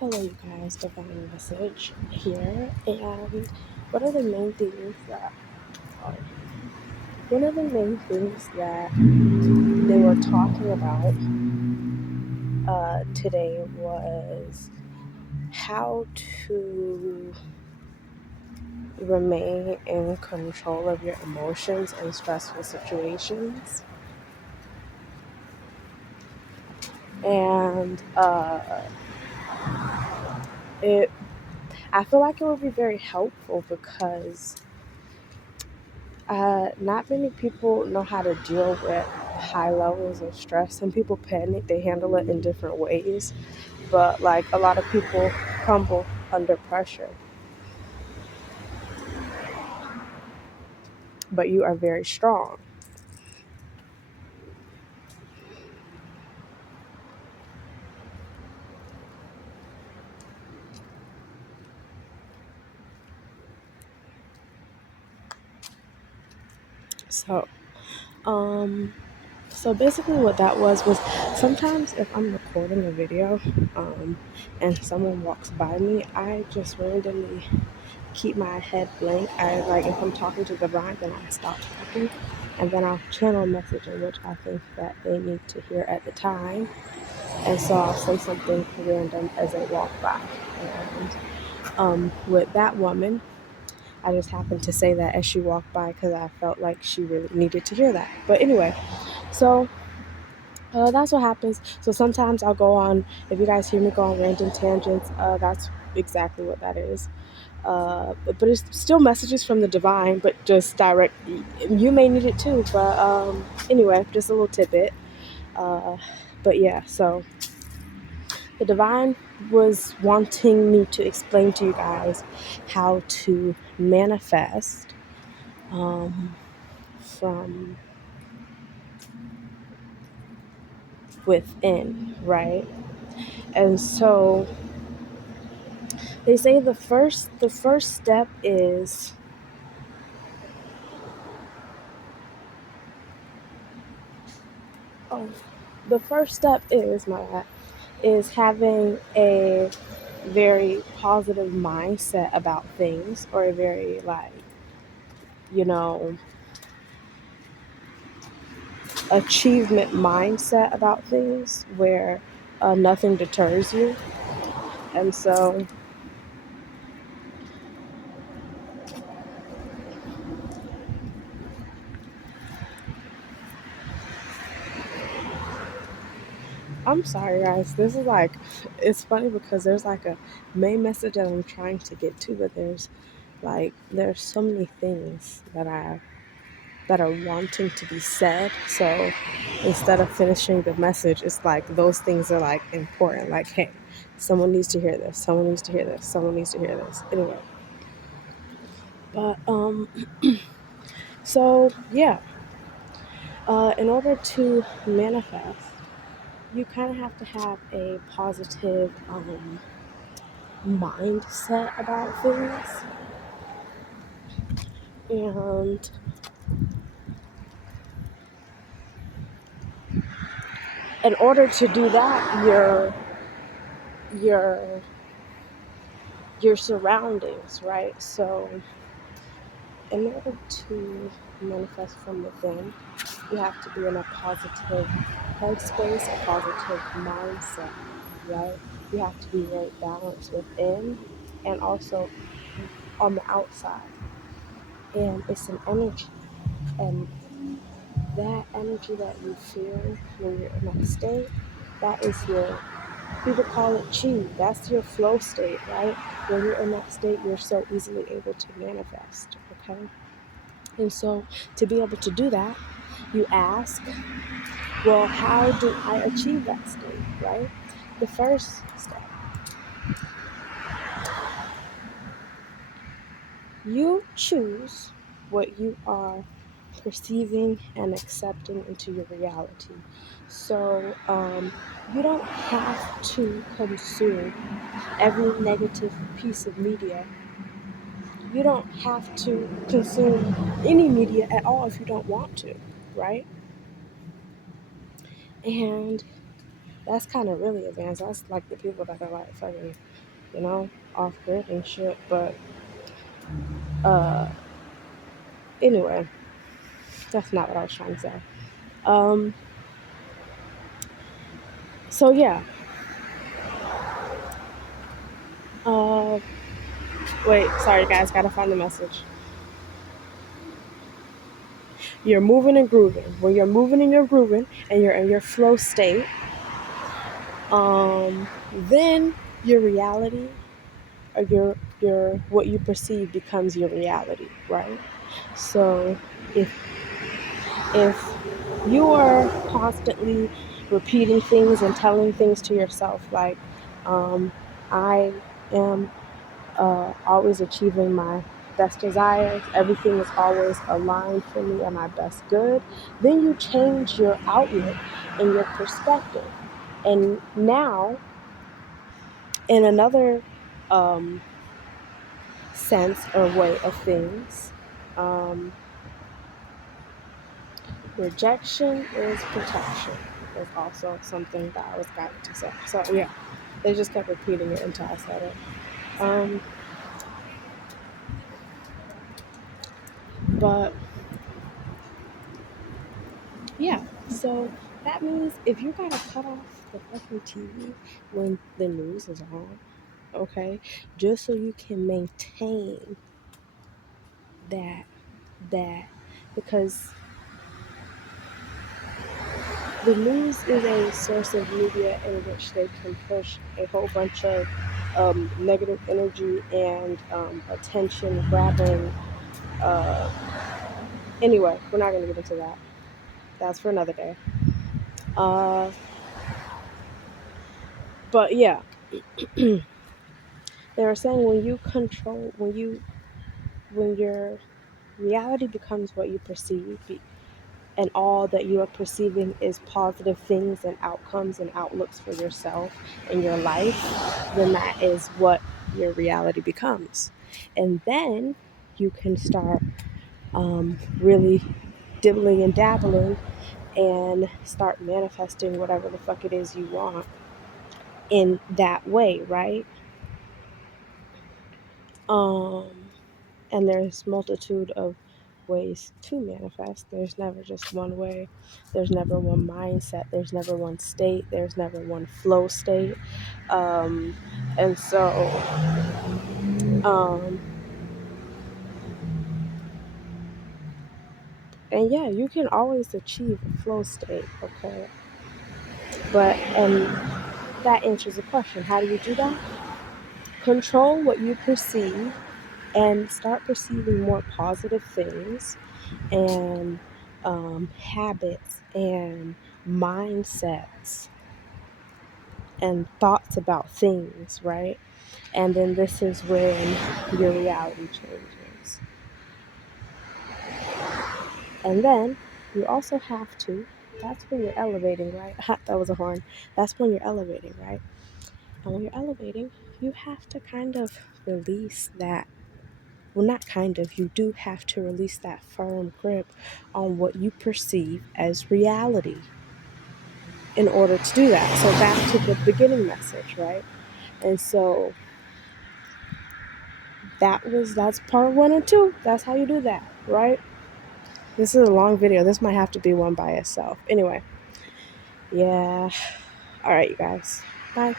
Hello, you guys. Divine Message here, and one of the main things that sorry, one of the main things that they were talking about today was how to remain in control of your emotions in stressful situations, and it. I feel like it would be very helpful because not many people know how to deal with high levels of stress. Some people panic, they handle it in different ways, but like a lot of people crumble under pressure. But you are very strong. So, um, so basically, what that was sometimes if I'm recording a video, and someone walks by me, I just randomly keep my head blank. I like if I'm talking to the blind, then I stop talking, and then I'll channel a message in which I think that they need to hear at the time, and so I'll say something random as they walk by. And with that woman, I just happened to say that as she walked by because I felt like she really needed to hear that. But anyway, so that's what happens. So sometimes I'll go on, if you guys hear me go on random tangents, that's exactly what that is. But it's still messages from the divine, but just direct. You may need it too, but anyway, just a little tidbit. Uh, but yeah, so the divine was wanting me to explain to you guys how to manifest from within, right? And so they say the first step is oh the first step is my bad, is having a very positive mindset about things, or a very like you know achievement mindset about things where nothing deters you. And so I'm sorry, guys. This is like, it's funny because there's like a main message that I'm trying to get to, but there's so many things that are wanting to be said. So instead of finishing the message, it's like those things are like important. Like, hey, someone needs to hear this. Someone needs to hear this. Someone needs to hear this. Anyway, but so yeah, in order to manifest, you kind of have to have a positive mindset about things. And in order to do that, your your surroundings, right? So in order to manifest from within, you have to be in a positive headspace, a positive mindset, right? You have to be very balanced within and also on the outside. And it's an energy. And that energy that you feel when you're in that state, that is your, people call it chi. That's your flow state, right? When you're in that state, you're so easily able to manifest, okay? And so to be able to do that, you ask, well, how do I achieve that state, right? The first step, you choose what you are perceiving and accepting into your reality. So you don't have to consume every negative piece of media. You don't have to consume any media at all if you don't want to, right? And that's kind of really advanced. That's like the people that are like fucking, off grid and shit. But uh, anyway, that's not what I was trying to say. Um, so yeah. Uh, wait, sorry guys, gotta find the message. You're moving and grooving. When you're moving and you're grooving, and you're in your flow state, then your reality, or your what you perceive becomes your reality, right? So if you are constantly repeating things and telling things to yourself like, I am always achieving my best desires, everything is always aligned for me and my best good, then you change your outlook and your perspective. And now, in another um, sense or way of things, um, rejection is protection is also something that I was got to say. So yeah, they just kept repeating it until I said it. Um, but yeah, so that means if you gotta cut off the fucking TV when the news is on, okay, just so you can maintain that that because the news is a source of media in which they can push a whole bunch of negative energy and attention grabbing. Uh, anyway, we're not going to get into that. That's for another day. But yeah, they were saying when your reality becomes what you perceive, and all that you are perceiving is positive things and outcomes and outlooks for yourself and your life, then that is what your reality becomes. And then you can start really dibbling and dabbling and start manifesting whatever the fuck it is you want in that way, right? Um, and there's multitude of ways to manifest. There's never just one way. There's never one mindset. There's never one state. There's never one flow state. And so, um, and yeah, you can always achieve a flow state, okay? And that answers the question, how do you do that? Control what you perceive and start perceiving more positive things and habits and mindsets and thoughts about things, right? And then this is when your reality changes. And then you also have to, that's when you're elevating, right? That was a horn. That's when you're elevating, right? And when you're elevating, you have to kind of release that. Well, not kind of, you do have to release that firm grip on what you perceive as reality in order to do that. So back to the beginning message, right? And so that's part 1 and 2. That's how you do that, right? This is a long video. This might have to be one by itself. Anyway, yeah. All right, you guys. Bye.